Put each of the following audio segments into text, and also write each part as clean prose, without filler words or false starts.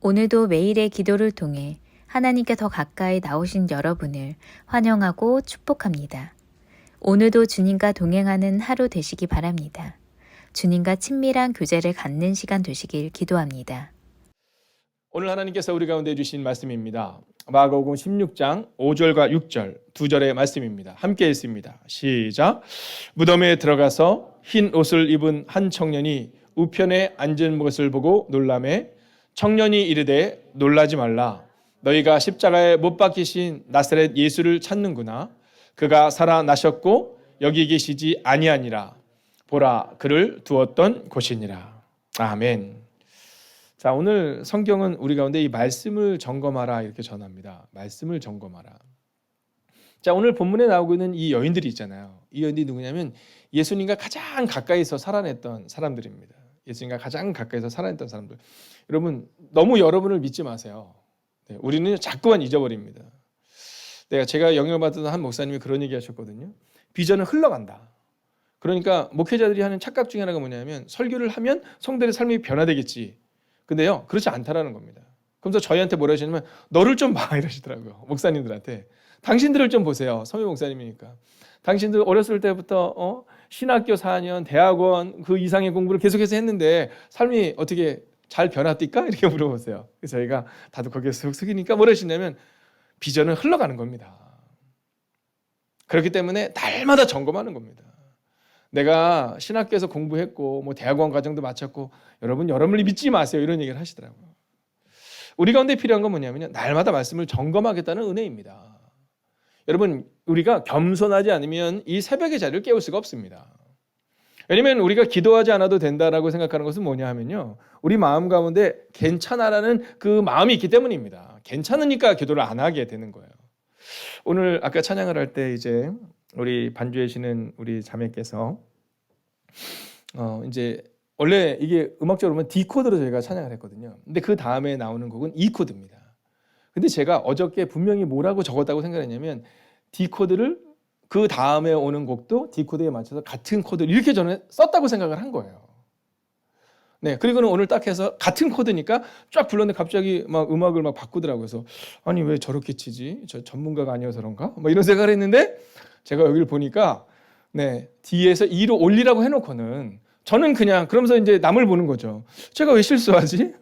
오늘도 매일의 기도를 통해 하나님께 더 가까이 나오신 여러분을 환영하고 축복합니다. 오늘도 주님과 동행하는 하루 되시기 바랍니다. 주님과 친밀한 교제를 갖는 시간 되시길 기도합니다. 오늘 하나님께서 우리 가운데 주신 말씀입니다. 마가복음 16장 5절과 6절 두 절의 말씀입니다. 함께 읽습니다. 시작. 무덤에 들어가서 흰 옷을 입은 한 청년이 우편에 앉은 것을 보고 놀라매 청년이 이르되 놀라지 말라. 너희가 십자가에 못 박히신 나사렛 예수를 찾는구나. 그가 살아나셨고 여기 계시지 아니하니라. 보라, 그를 두었던 곳이니라. 아멘. 자, 오늘 성경은 우리 가운데 이 말씀을 점검하라 이렇게 전합니다. 말씀을 점검하라. 자, 오늘 본문에 나오고 있는 이 여인들이 있잖아요. 이 여인들이 누구냐면 예수님과 가장 가까이서 살아냈던 사람들입니다. 예수님과 가장 가까이서 살아냈던 사람들. 여러분, 너무 여러분을 믿지 마세요. 네, 우리는 자꾸만 잊어버립니다. 제가 영향을 받던 한 목사님이 그런 얘기 하셨거든요. 비전은 흘러간다. 그러니까 목회자들이 하는 착각 중에 하나가 뭐냐면 설교를 하면 성도의 삶이 변화되겠지. 근데요, 그렇지 않다라는 겁니다. 그러면서 저희한테 뭐라 하시냐면 너를 좀 봐 이러시더라고요. 목사님들한테. 당신들을 좀 보세요. 선배 목사님이니까. 당신들 어렸을 때부터 신학교 4년, 대학원 그 이상의 공부를 계속해서 했는데 삶이 어떻게 잘 변화뛸까? 이렇게 물어보세요. 그래서 저희가 다들 거기에 쓱 숙이니까 뭐라 하시냐면 비전은 흘러가는 겁니다. 그렇기 때문에 날마다 점검하는 겁니다. 내가 신학교에서 공부했고 뭐 대학원 과정도 마쳤고 여러분을 믿지 마세요. 이런 얘기를 하시더라고요. 우리 가운데 필요한 건 뭐냐면요. 날마다 말씀을 점검하겠다는 은혜입니다. 여러분, 우리가 겸손하지 않으면 이 새벽의 자리를 깨울 수가 없습니다. 왜냐하면 우리가 기도하지 않아도 된다라고 생각하는 것은 뭐냐 하면요. 우리 마음 가운데 괜찮아라는 그 마음이 있기 때문입니다. 괜찮으니까 기도를 안 하게 되는 거예요. 오늘 아까 찬양을 할 때 이제 우리 반주해 주시는 우리 자매께서 이제 원래 이게 음악적으로 보면 D 코드로 저희가 찬양을 했거든요. 근데 그 다음에 나오는 곡은 E 코드입니다. 근데 제가 어저께 분명히 뭐라고 적었다고 생각했냐면 D 코드를 그 다음에 오는 곡도 D 코드에 맞춰서 같은 코드를 이렇게 저는 썼다고 생각을 한 거예요. 네, 그리고는 오늘 딱 해서 같은 코드니까 쫙 불렀는데 갑자기 막 음악을 막 바꾸더라고요. 그래서 아니 왜 저렇게 치지? 저 전문가가 아니어서 그런가? 뭐 이런 생각을 했는데 제가 여기를 보니까 네, D에서 E로 올리라고 해놓고는 저는 그냥 그러면서 이제 남을 보는 거죠. 제가 왜 실수하지?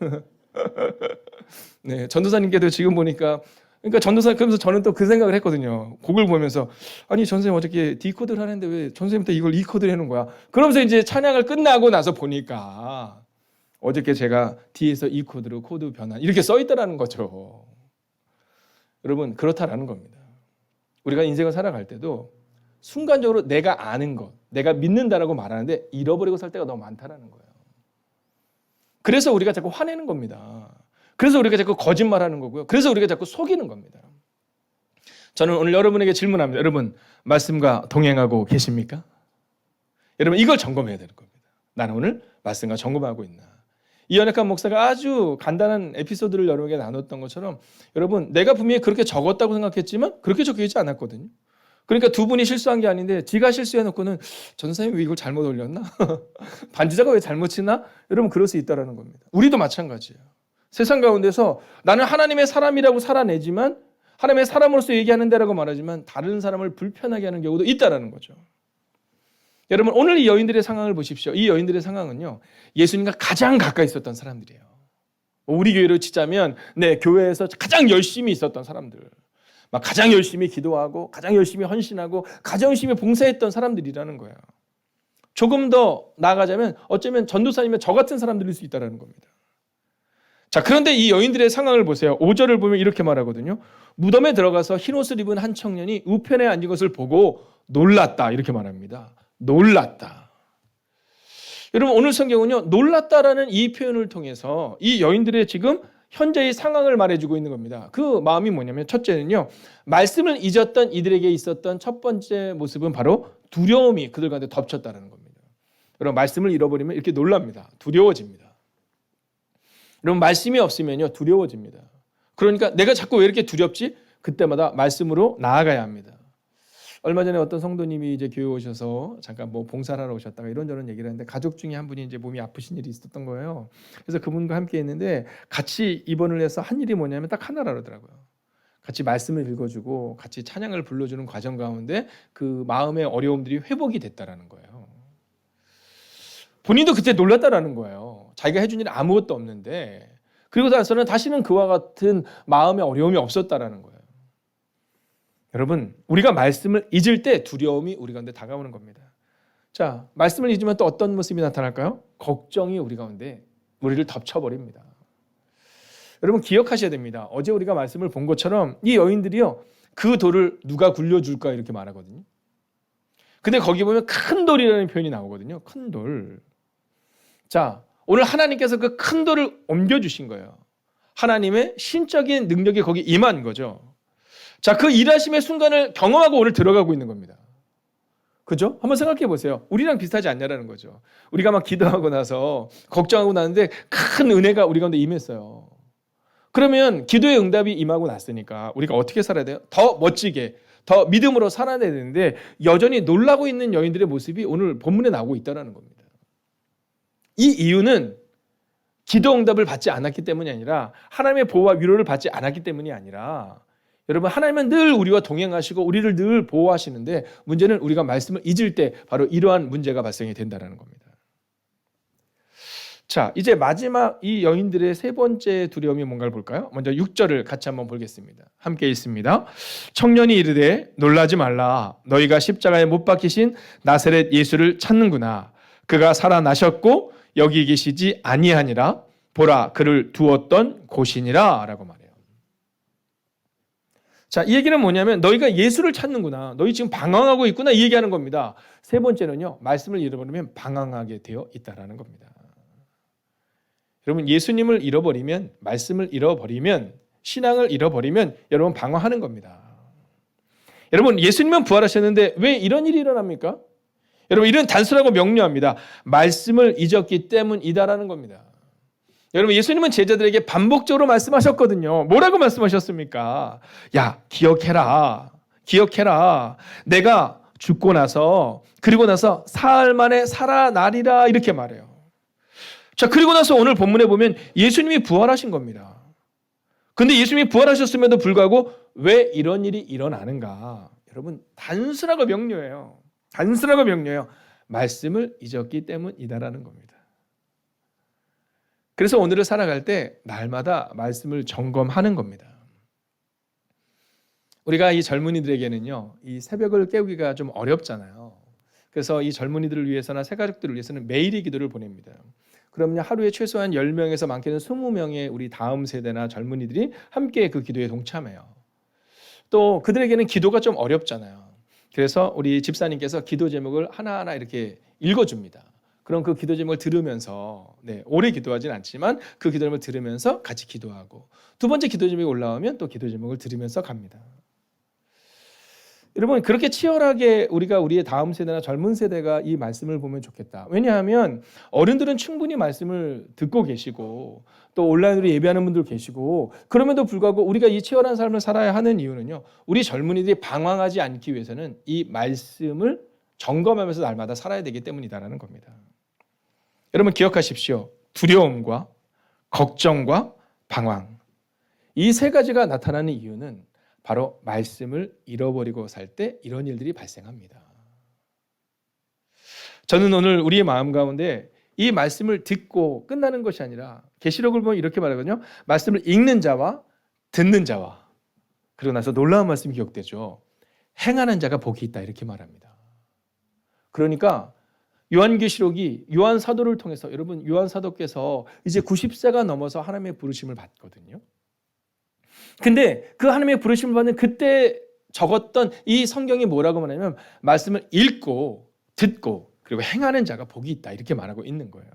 네, 전도사님께도 지금 보니까 그러니까 전도사님 그러면서 저는 또 그 생각을 했거든요. 곡을 보면서 아니 전선생님 어저께 D 코드를 하는데 왜 전선생님한테 이걸 E 코드를 해놓은 거야? 그러면서 이제 찬양을 끝나고 나서 보니까 어저께 제가 D에서 E 코드로 코드 변환 이렇게 써 있다라는 거죠. 여러분 그렇다라는 겁니다. 우리가 인생을 살아갈 때도 순간적으로 내가 아는 것, 내가 믿는다라고 말하는데 잃어버리고 살 때가 너무 많다라는 거예요. 그래서 우리가 자꾸 화내는 겁니다. 그래서 우리가 자꾸 거짓말하는 거고요. 그래서 우리가 자꾸 속이는 겁니다. 저는 오늘 여러분에게 질문합니다. 여러분 말씀과 동행하고 계십니까? 여러분 이걸 점검해야 되는 겁니다. 나는 오늘 말씀과 점검하고 있나? 이연약한 목사가 아주 간단한 에피소드를 여러분에게 나눴던 것처럼 여러분 내가 분명히 그렇게 적었다고 생각했지만 그렇게 적혀 있지 않았거든요. 그러니까 두 분이 실수한 게 아닌데 지가 실수해놓고는 전사님이 왜 이걸 잘못 올렸나? 반지자가 왜 잘못 치나? 여러분 그럴 수 있다는 겁니다. 우리도 마찬가지예요. 세상 가운데서 나는 하나님의 사람이라고 살아내지만 하나님의 사람으로서 얘기하는 데라고 말하지만 다른 사람을 불편하게 하는 경우도 있다는 거죠. 여러분 오늘 이 여인들의 상황을 보십시오. 이 여인들의 상황은요. 예수님과 가장 가까이 있었던 사람들이에요. 우리 교회로 치자면 교회에서 가장 열심히 있었던 사람들. 막 가장 열심히 기도하고 가장 열심히 헌신하고 가장 열심히 봉사했던 사람들이라는 거예요. 조금 더 나아가자면 어쩌면 전도사님은 저 같은 사람들일 수 있다는 겁니다. 자, 그런데 이 여인들의 상황을 보세요. 5절을 보면 이렇게 말하거든요. 무덤에 들어가서 흰옷을 입은 한 청년이 우편에 앉은 것을 보고 놀랐다 이렇게 말합니다. 놀랐다. 여러분 오늘 성경은요. 놀랐다라는 이 표현을 통해서 이 여인들의 지금 현재의 상황을 말해주고 있는 겁니다. 그 마음이 뭐냐면 첫째는요. 말씀을 잊었던 이들에게 있었던 첫 번째 모습은 바로 두려움이 그들 가운데 덮쳤다는 겁니다. 여러분 말씀을 잃어버리면 이렇게 놀랍니다. 두려워집니다. 여러분 말씀이 없으면요. 두려워집니다. 그러니까 내가 자꾸 왜 이렇게 두렵지? 그때마다 말씀으로 나아가야 합니다. 얼마 전에 어떤 성도님이 이제 교회 오셔서 잠깐 뭐 봉사를 하러 오셨다가 이런저런 얘기를 했는데 가족 중에 한 분이 이제 몸이 아프신 일이 있었던 거예요. 그래서 그분과 함께 했는데 같이 입원을 해서 한 일이 뭐냐면 딱 하나라 그러더라고요. 같이 말씀을 읽어주고 같이 찬양을 불러주는 과정 가운데 그 마음의 어려움들이 회복이 됐다라는 거예요. 본인도 그때 놀랐다라는 거예요. 자기가 해준 일이 아무것도 없는데 그리고 나서는 다시는 그와 같은 마음의 어려움이 없었다라는 거예요. 여러분, 우리가 말씀을 잊을 때 두려움이 우리 가운데 다가오는 겁니다. 자, 말씀을 잊으면 또 어떤 모습이 나타날까요? 걱정이 우리 가운데 우리를 덮쳐버립니다. 여러분 기억하셔야 됩니다. 어제 우리가 말씀을 본 것처럼 이 여인들이요, 그 돌을 누가 굴려줄까 이렇게 말하거든요. 근데 거기 보면 큰 돌이라는 표현이 나오거든요. 큰 돌. 자, 오늘 하나님께서 그 큰 돌을 옮겨주신 거예요. 하나님의 신적인 능력이 거기 임한 거죠. 자, 그 일하심의 순간을 경험하고 오늘 들어가고 있는 겁니다. 그죠? 한번 생각해 보세요. 우리랑 비슷하지 않냐라는 거죠. 우리가 막 기도하고 나서 걱정하고 나는데 큰 은혜가 우리 가운데 임했어요. 그러면 기도의 응답이 임하고 났으니까 우리가 어떻게 살아야 돼요? 더 멋지게, 더 믿음으로 살아야 되는데 여전히 놀라고 있는 여인들의 모습이 오늘 본문에 나오고 있다는 겁니다. 이 이유는 기도 응답을 받지 않았기 때문이 아니라 하나님의 보호와 위로를 받지 않았기 때문이 아니라 여러분 하나님은 늘 우리와 동행하시고 우리를 늘 보호하시는데 문제는 우리가 말씀을 잊을 때 바로 이러한 문제가 발생이 된다는 겁니다. 자, 이제 마지막 이 여인들의 세 번째 두려움이 뭔가를 볼까요? 먼저 6절을 같이 한번 보겠습니다. 함께 읽습니다. 청년이 이르되 놀라지 말라. 너희가 십자가에 못 박히신 나사렛 예수를 찾는구나. 그가 살아나셨고 여기 계시지 아니하니라. 보라, 그를 두었던 곳이니라 라고 말해요. 자, 이 얘기는 뭐냐면 너희가 예수를 찾는구나. 너희 지금 방황하고 있구나. 이 얘기하는 겁니다. 세 번째는요, 말씀을 잃어버리면 방황하게 되어 있다라는 겁니다. 여러분 예수님을 잃어버리면, 말씀을 잃어버리면, 신앙을 잃어버리면 여러분 방황하는 겁니다. 여러분 예수님은 부활하셨는데 왜 이런 일이 일어납니까? 여러분 이런 단순하고 명료합니다. 말씀을 잊었기 때문이다라는 겁니다. 여러분 예수님은 제자들에게 반복적으로 말씀하셨거든요. 뭐라고 말씀하셨습니까? 야, 기억해라. 기억해라. 내가 죽고 나서 그리고 나서 사흘 만에 살아나리라 이렇게 말해요. 자, 그리고 나서 오늘 본문에 보면 예수님이 부활하신 겁니다. 근데 예수님이 부활하셨음에도 불구하고 왜 이런 일이 일어나는가? 여러분 단순하고 명료해요. 단순하고 명료해요. 말씀을 잊었기 때문이다라는 겁니다. 그래서 오늘을 살아갈 때 날마다 말씀을 점검하는 겁니다. 우리가 이 젊은이들에게는요, 이 새벽을 깨우기가 좀 어렵잖아요. 그래서 이 젊은이들을 위해서나 새가족들을 위해서는 매일의 기도를 보냅니다. 그러면 하루에 최소한 10명에서 많게는 20명의 우리 다음 세대나 젊은이들이 함께 그 기도에 동참해요. 또 그들에게는 기도가 좀 어렵잖아요. 그래서 우리 집사님께서 기도 제목을 하나하나 이렇게 읽어줍니다. 그럼 그 기도 제목을 들으면서, 오래 기도하진 않지만 그 기도 제목을 들으면서 같이 기도하고 두 번째 기도 제목이 올라오면 또 기도 제목을 들으면서 갑니다. 여러분 그렇게 치열하게 우리가 우리의 다음 세대나 젊은 세대가 이 말씀을 보면 좋겠다. 왜냐하면 어른들은 충분히 말씀을 듣고 계시고 또 온라인으로 예배하는 분들 계시고 그럼에도 불구하고 우리가 이 치열한 삶을 살아야 하는 이유는요. 우리 젊은이들이 방황하지 않기 위해서는 이 말씀을 점검하면서 날마다 살아야 되기 때문이다라는 겁니다. 여러분 기억하십시오. 두려움과 걱정과 방황. 이 세 가지가 나타나는 이유는 바로 말씀을 잃어버리고 살 때 이런 일들이 발생합니다. 저는 오늘 우리의 마음 가운데 이 말씀을 듣고 끝나는 것이 아니라 계시록을 보면 이렇게 말하거든요. 말씀을 읽는 자와 듣는 자와 그리고 나서 놀라운 말씀이 기록되죠. 행하는 자가 복이 있다 이렇게 말합니다. 그러니까 요한계시록이 요한 사도를 통해서 여러분 요한 사도께서 이제 90세가 넘어서 하나님의 부르심을 받거든요. 근데 그 하나님의 부르심을 받는 그때 적었던 이 성경이 뭐라고 말하냐면 말씀을 읽고 듣고 그리고 행하는 자가 복이 있다 이렇게 말하고 있는 거예요.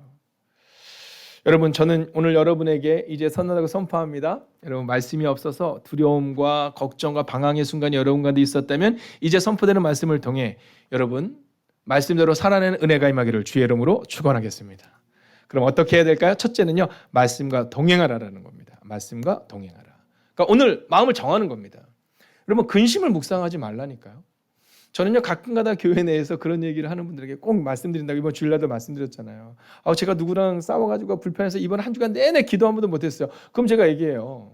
여러분 저는 오늘 여러분에게 이제 선언하고 선포합니다. 여러분 말씀이 없어서 두려움과 걱정과 방황의 순간이 여러분 가운데 있었다면 이제 선포되는 말씀을 통해 여러분 말씀대로 살아내는 은혜가 임하기를 주의 이름으로 축원하겠습니다. 그럼 어떻게 해야 될까요? 첫째는요. 말씀과 동행하라라는 겁니다. 말씀과 동행하라. 그러니까 오늘 마음을 정하는 겁니다. 여러분 근심을 묵상하지 말라니까요. 저는요 가끔가다 교회 내에서 그런 얘기를 하는 분들에게 꼭 말씀드린다고 이번 주일날도 말씀드렸잖아요. 제가 누구랑 싸워가지고 불편해서 이번 한 주간 내내 기도 한 번도 못했어요. 그럼 제가 얘기해요.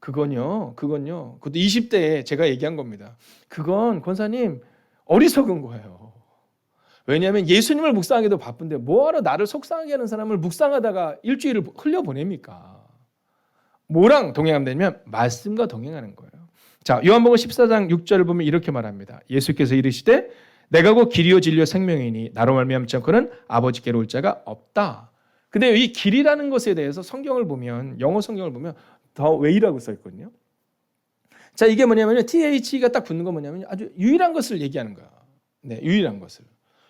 그것도 20대에 제가 얘기한 겁니다. 그건 권사님 어리석은 거예요. 왜냐하면 예수님을 묵상하기도 바쁜데 뭐하러 나를 속상하게 하는 사람을 묵상하다가 일주일을 흘려보냅니까? 뭐랑 동행하면 되냐면 말씀과 동행하는 거예요. 자, 요한복음 14장 6절을 보면 이렇게 말합니다. 예수께서 이르시되 내가 곧 길이요 진리요 생명이니 나로 말미암지 않고는 아버지께로 올 자가 없다. 근데 이 길이라는 것에 대해서 성경을 보면 영어 성경을 보면 더 웨이라고 써 있거든요. 자, 이게 뭐냐면요. TH가 딱 붙는 건 뭐냐면 아주 유일한 것을 얘기하는 거야. 네, 유일한 것을.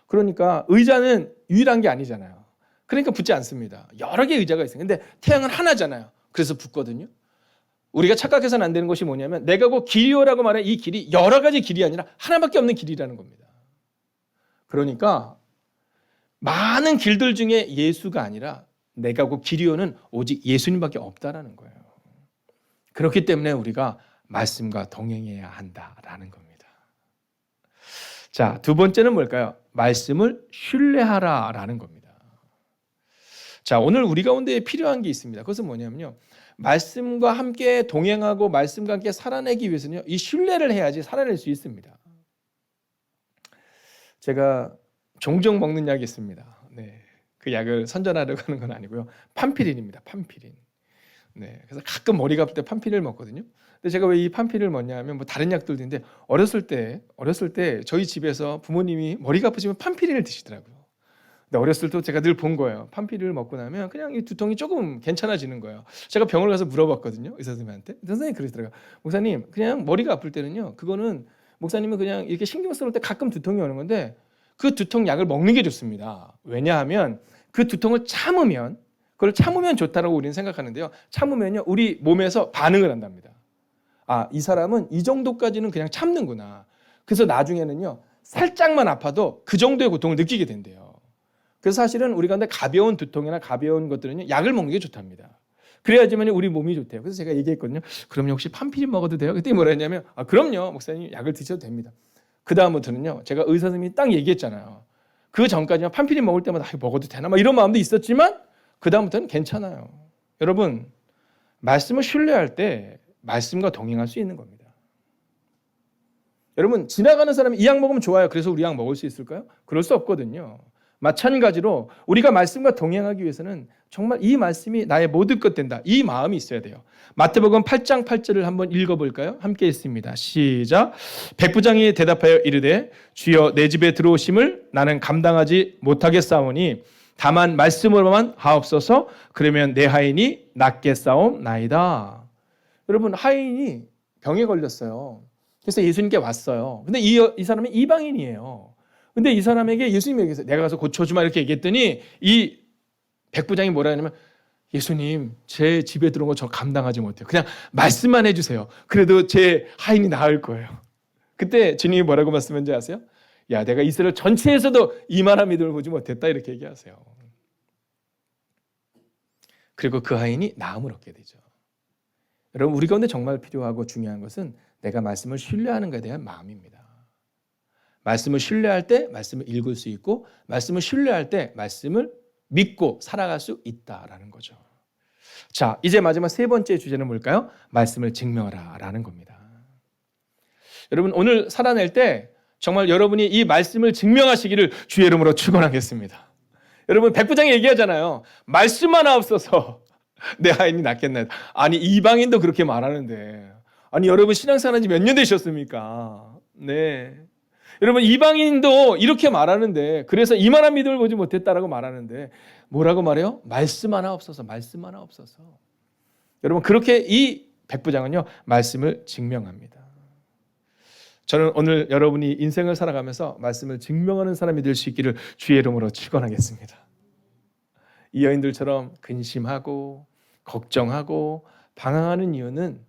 그러니까 의자는 유일한 게 아니잖아요. 그러니까 붙지 않습니다. 여러 개의 의자가 있어요. 근데 태양은 하나잖아요. 그래서 붙거든요. 우리가 착각해서는 안 되는 것이 뭐냐면 내가 곧 길이요라고 말해 이 길이 여러 가지 길이 아니라 하나밖에 없는 길이라는 겁니다. 그러니까 많은 길들 중에 예수가 아니라 내가 곧 길이요는 오직 예수님밖에 없다라는 거예요. 그렇기 때문에 우리가 말씀과 동행해야 한다라는 겁니다. 자, 두 번째는 뭘까요? 말씀을 신뢰하라라는 겁니다. 자, 오늘 우리 가운데 필요한 게 있습니다. 그것은 뭐냐면요. 말씀과 함께 동행하고 말씀과 함께 살아내기 위해서는요. 이 신뢰를 해야지 살아낼 수 있습니다. 제가 종종 먹는 약이 있습니다. 네, 그 약을 선전하려고 하는 건 아니고요. 판피린입니다. 판피린. 네, 그래서 가끔 머리가 아플 때 판피린을 먹거든요. 근데 제가 왜 이 판피린을 먹냐면 뭐 다른 약들도 있는데 어렸을 때 저희 집에서 부모님이 머리가 아프시면 판피린을 드시더라고요. 근데 어렸을 때 제가 늘 본 거예요. 판피린을 먹고 나면 그냥 이 두통이 조금 괜찮아지는 거예요. 제가 병원을 가서 물어봤거든요. 의사 선생님한테. 선생님이 그러시더라고요. 목사님, 그냥 머리가 아플 때는요. 그거는 목사님은 그냥 이렇게 신경 쓸 때 가끔 두통이 오는 건데 그 두통 약을 먹는 게 좋습니다. 왜냐하면 그 두통을 그걸 참으면 좋다라고 우리는 생각하는데요. 참으면요. 우리 몸에서 반응을 한답니다. 이 사람은 이 정도까지는 그냥 참는구나. 그래서 나중에는요. 살짝만 아파도 그 정도의 고통을 느끼게 된대요. 그래서 사실은 우리 가운데 가벼운 두통이나 가벼운 것들은요. 약을 먹는 게 좋답니다. 그래야지만 우리 몸이 좋대요. 그래서 제가 얘기했거든요. 그럼요. 혹시 판피린 먹어도 돼요? 그때 뭐라 했냐면 그럼요. 목사님 약을 드셔도 됩니다. 그 다음부터는요. 제가 의사 선생님이 딱 얘기했잖아요. 그 전까지는 판피린 먹을 때마다 먹어도 되나? 막 이런 마음도 있었지만 그 다음부터는 괜찮아요. 여러분, 말씀을 신뢰할 때 말씀과 동행할 수 있는 겁니다. 여러분, 지나가는 사람이 이 약 먹으면 좋아요. 그래서 우리 약 먹을 수 있을까요? 그럴 수 없거든요. 마찬가지로 우리가 말씀과 동행하기 위해서는 정말 이 말씀이 나의 모든 것 된다. 이 마음이 있어야 돼요. 마태복음 8장 8절을 한번 읽어볼까요? 함께 읽습니다. 시작. 백부장이 대답하여 이르되 주여 내 집에 들어오심을 나는 감당하지 못하겠사오니 다만 말씀으로만 하옵소서. 그러면 내 하인이 낫게 싸움나이다. 여러분, 하인이 병에 걸렸어요. 그래서 예수님께 왔어요. 근데 이 사람은 이방인이에요. 근데 이 사람에게 예수님이 얘기했어요. 내가 가서 고쳐주마 이렇게 얘기했더니 이 백부장이 뭐라 하냐면 예수님, 제 집에 들어온 거 저 감당하지 못해요. 그냥 말씀만 해주세요. 그래도 제 하인이 나을 거예요. 그때 주님이 뭐라고 말씀했는지 아세요? 야, 내가 이스라엘 전체에서도 이만한 믿음을 보지 못했다 이렇게 얘기하세요. 그리고 그 하인이 나음을 얻게 되죠. 여러분, 우리 가운데 정말 필요하고 중요한 것은 내가 말씀을 신뢰하는 것에 대한 마음입니다. 말씀을 신뢰할 때 말씀을 읽을 수 있고 말씀을 신뢰할 때 말씀을 믿고 살아갈 수 있다라는 거죠. 자, 이제 마지막 세 번째 주제는 뭘까요? 말씀을 증명하라라는 겁니다. 여러분, 오늘 살아낼 때 정말 여러분이 이 말씀을 증명하시기를 주의 이름으로 축원하겠습니다. 여러분, 백부장이 얘기하잖아요. 말씀만 하옵소서 내 하인이 낫겠나요? 아니, 이방인도 그렇게 말하는데 아니, 여러분 신앙생활한 지 몇 년 되셨습니까? 네. 여러분, 이방인도 이렇게 말하는데 그래서 이만한 믿음을 보지 못했다라고 말하는데 뭐라고 말해요? 말씀 하나 없어서, 말씀 하나 없어서. 여러분, 그렇게 이 백부장은요 말씀을 증명합니다. 저는 오늘 여러분이 인생을 살아가면서 말씀을 증명하는 사람이 될 수 있기를 주의 이름으로 축원하겠습니다. 이 여인들처럼 근심하고 걱정하고 방황하는 이유는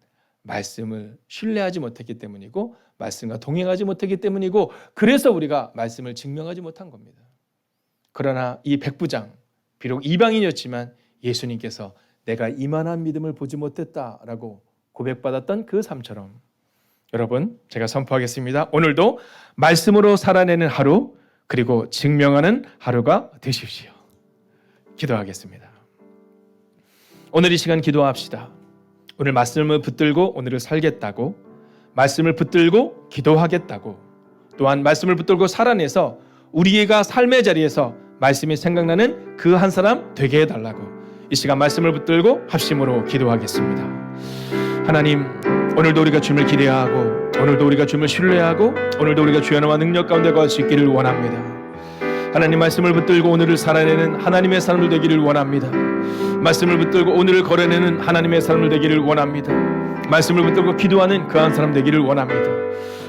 말씀을 신뢰하지 못했기 때문이고 말씀과 동행하지 못했기 때문이고 그래서 우리가 말씀을 증명하지 못한 겁니다. 그러나 이 백부장, 비록 이방인이었지만 예수님께서 내가 이만한 믿음을 보지 못했다라고 고백받았던 그 삶처럼 여러분, 제가 선포하겠습니다. 오늘도 말씀으로 살아내는 하루, 그리고 증명하는 하루가 되십시오. 기도하겠습니다. 오늘 이 시간 기도합시다. 오늘 말씀을 붙들고 오늘을 살겠다고, 말씀을 붙들고 기도하겠다고, 또한 말씀을 붙들고 살아내서 우리가 삶의 자리에서 말씀이 생각나는 그 한 사람 되게 해달라고 이 시간 말씀을 붙들고 합심으로 기도하겠습니다. 하나님, 오늘도 우리가 주님을 기대하고, 오늘도 우리가 주님을 신뢰하고, 오늘도 우리가 주의 나와 능력 가운데 갈 수 있기를 원합니다. 하나님, 말씀을 붙들고 오늘을 살아내는 하나님의 사람들 되기를 원합니다. 말씀을 붙들고 오늘을 걸어내는 하나님의 사람들 되기를 원합니다. 말씀을 붙들고 기도하는 그 한 사람 되기를 원합니다.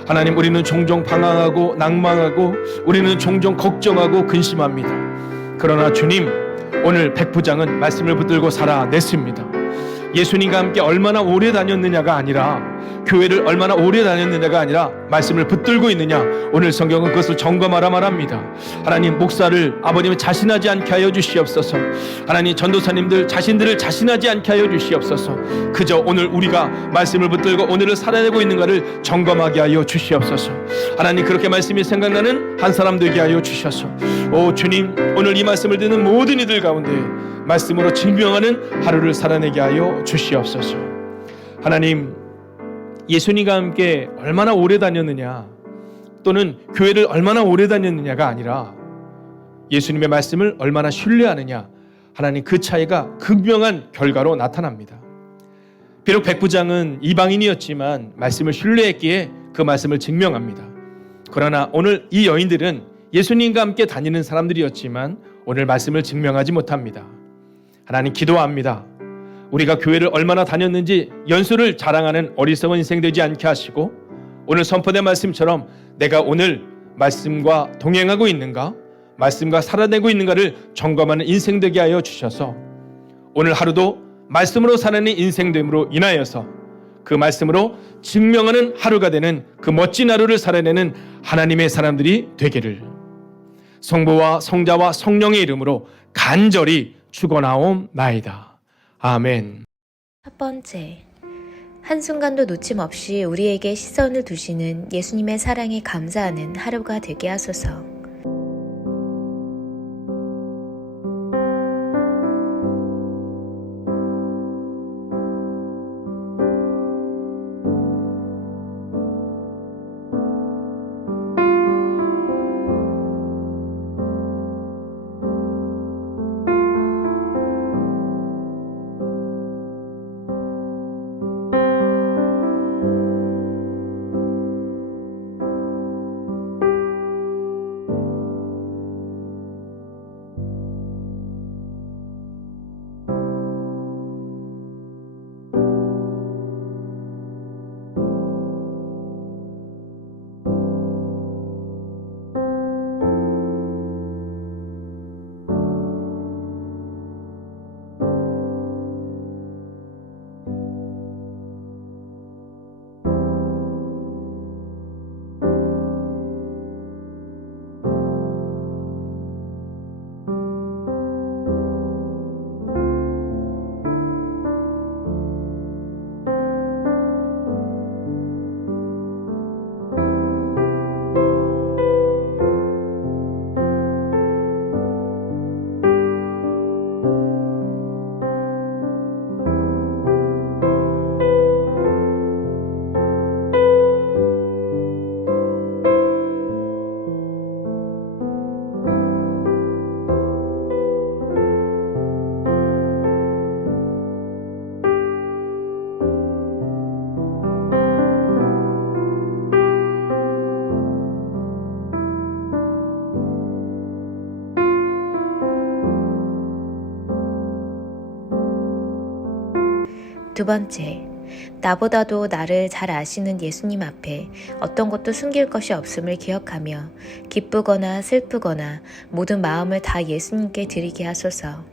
하나님, 우리는 종종 방황하고 낭망하고, 우리는 종종 걱정하고 근심합니다. 그러나 주님, 오늘 백부장은 말씀을 붙들고 살아냈습니다. 예수님과 함께 얼마나 오래 다녔느냐가 아니라, 교회를 얼마나 오래 다녔느냐가 아니라 말씀을 붙들고 있느냐, 오늘 성경은 그것을 점검하라 말합니다. 하나님, 목사를 아버님을 자신하지 않게 하여 주시옵소서. 하나님, 전도사님들 자신들을 자신하지 않게 하여 주시옵소서. 그저 오늘 우리가 말씀을 붙들고 오늘을 살아내고 있는가를 점검하게 하여 주시옵소서. 하나님, 그렇게 말씀이 생각나는 한 사람 되게 하여 주셔서, 오 주님, 오늘 이 말씀을 듣는 모든 이들 가운데 말씀으로 증명하는 하루를 살아내게 하여 주시옵소서. 하나님, 예수님과 함께 얼마나 오래 다녔느냐, 또는 교회를 얼마나 오래 다녔느냐가 아니라 예수님의 말씀을 얼마나 신뢰하느냐, 하나님, 그 차이가 극명한 결과로 나타납니다. 비록 백부장은 이방인이었지만 말씀을 신뢰했기에 그 말씀을 증명합니다. 그러나 오늘 이 여인들은 예수님과 함께 다니는 사람들이었지만 오늘 말씀을 증명하지 못합니다. 하나님, 기도합니다. 우리가 교회를 얼마나 다녔는지 연수를 자랑하는 어리석은 인생 되지 않게 하시고, 오늘 선포된 말씀처럼 내가 오늘 말씀과 동행하고 있는가, 말씀과 살아내고 있는가를 점검하는 인생 되게 하여 주셔서 오늘 하루도 말씀으로 살아내는 인생 됨으로 인하여서 그 말씀으로 증명하는 하루가 되는 그 멋진 하루를 살아내는 하나님의 사람들이 되기를 성부와 성자와 성령의 이름으로 간절히 축원하옵나이다. 아멘. 첫 번째, 한순간도 놓침없이 우리에게 시선을 두시는 예수님의 사랑에 감사하는 하루가 되게 하소서. 두 번째, 나보다도 나를 잘 아시는 예수님 앞에 어떤 것도 숨길 것이 없음을 기억하며 기쁘거나 슬프거나 모든 마음을 다 예수님께 드리게 하소서.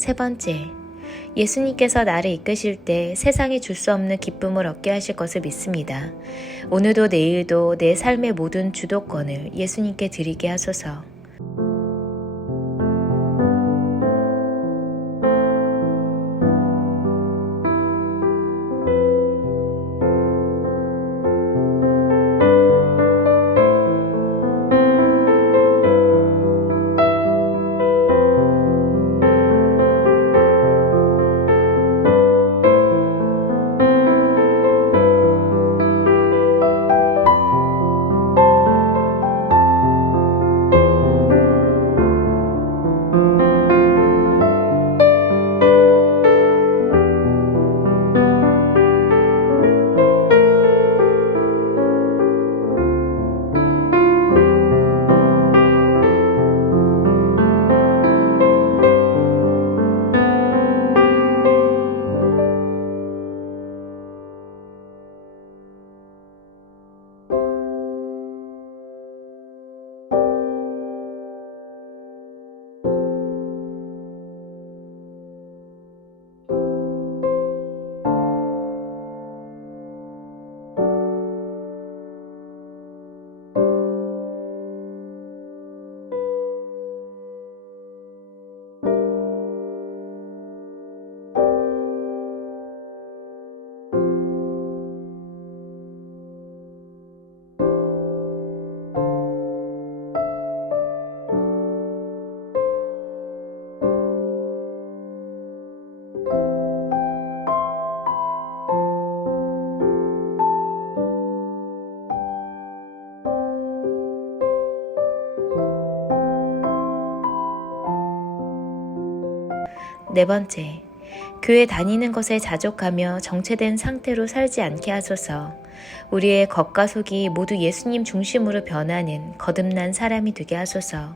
세 번째, 예수님께서 나를 이끄실 때 세상이 줄 수 없는 기쁨을 얻게 하실 것을 믿습니다. 오늘도 내일도 내 삶의 모든 주도권을 예수님께 드리게 하소서. 네 번째, 교회 다니는 것에 자족하며 정체된 상태로 살지 않게 하소서. 우리의 겉과 속이 모두 예수님 중심으로 변하는 거듭난 사람이 되게 하소서.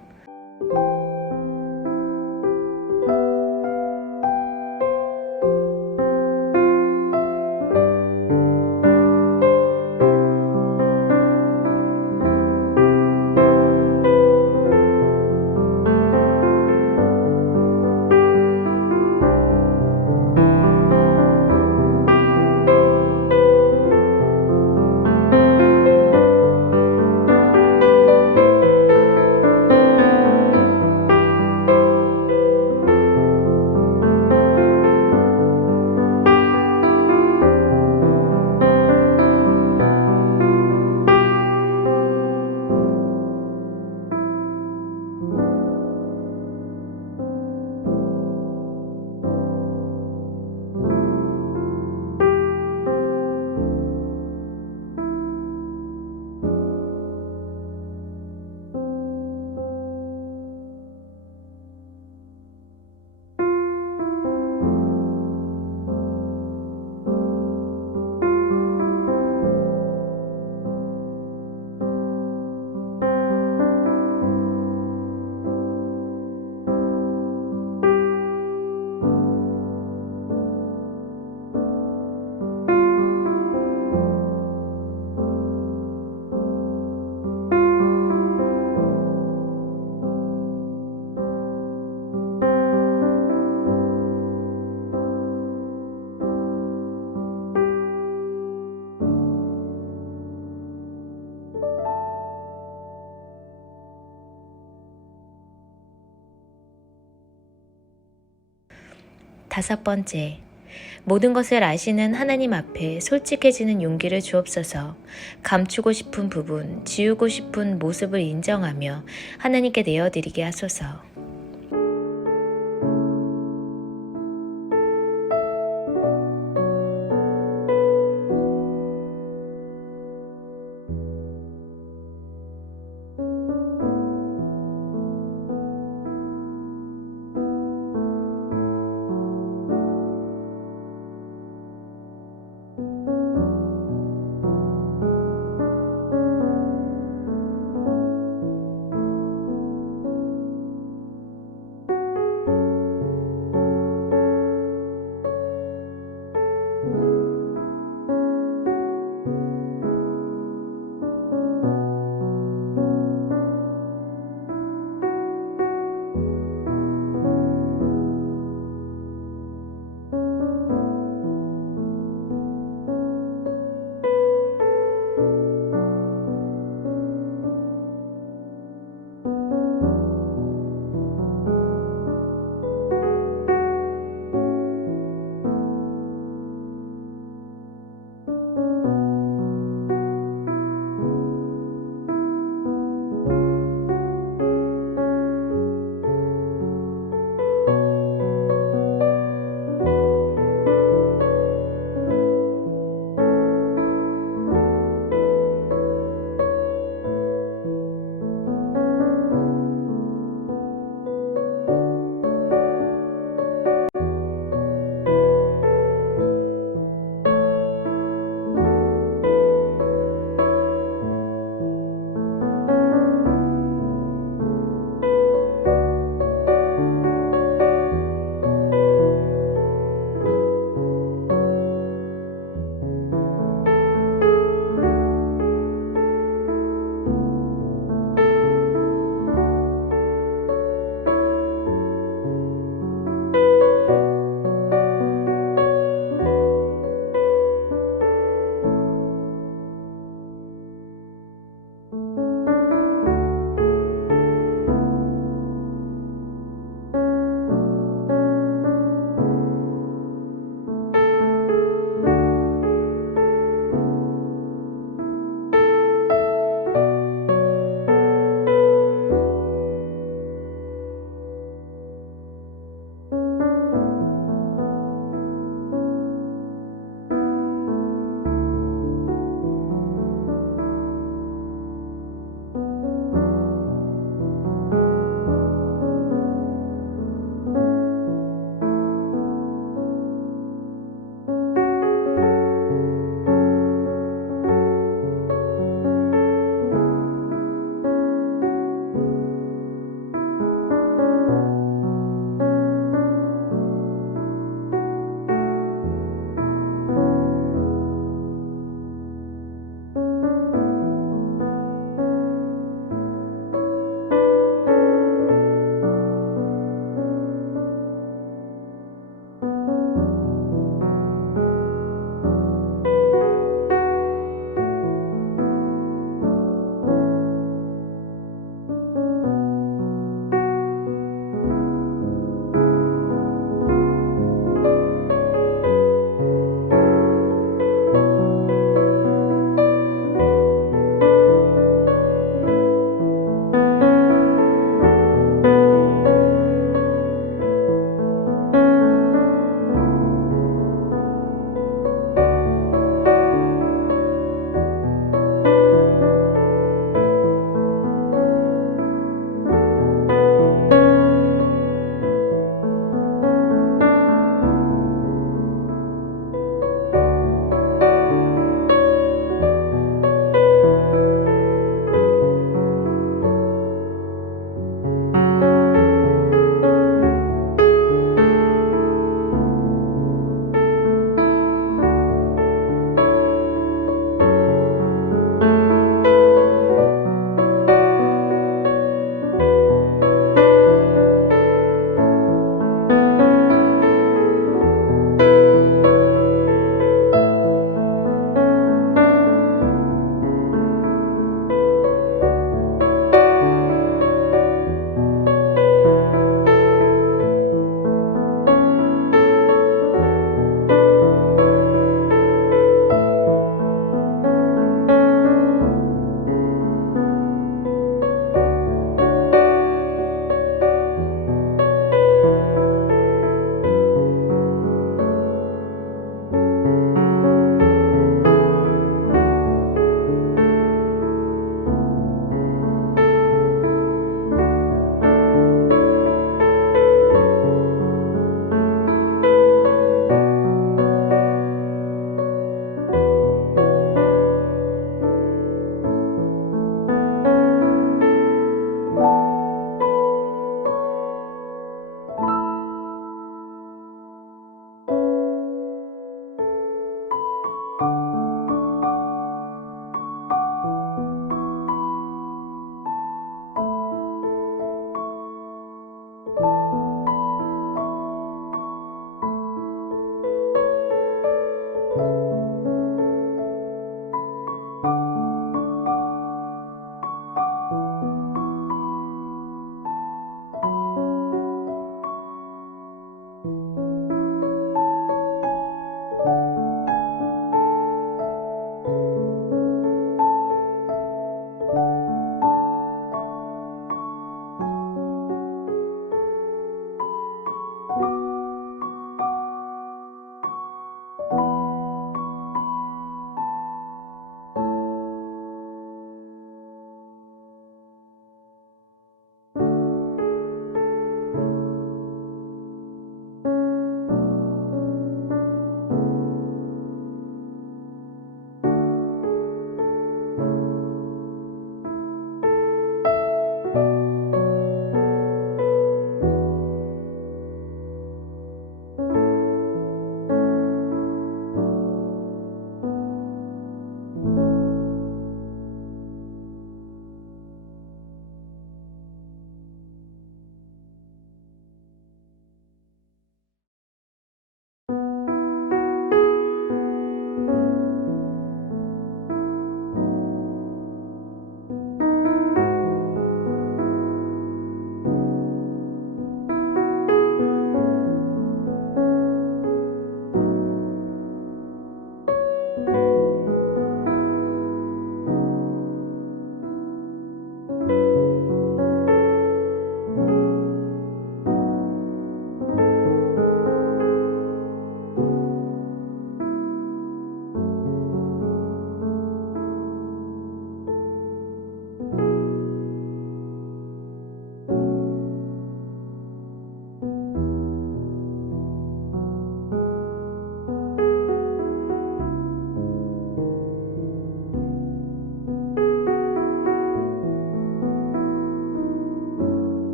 다섯 번째, 모든 것을 아시는 하나님 앞에 솔직해지는 용기를 주옵소서. 감추고 싶은 부분, 지우고 싶은 모습을 인정하며 하나님께 내어드리게 하소서.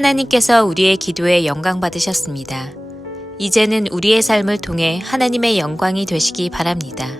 하나님께서 우리의 기도에 영광 받으셨습니다. 이제는 우리의 삶을 통해 하나님의 영광이 되시기 바랍니다.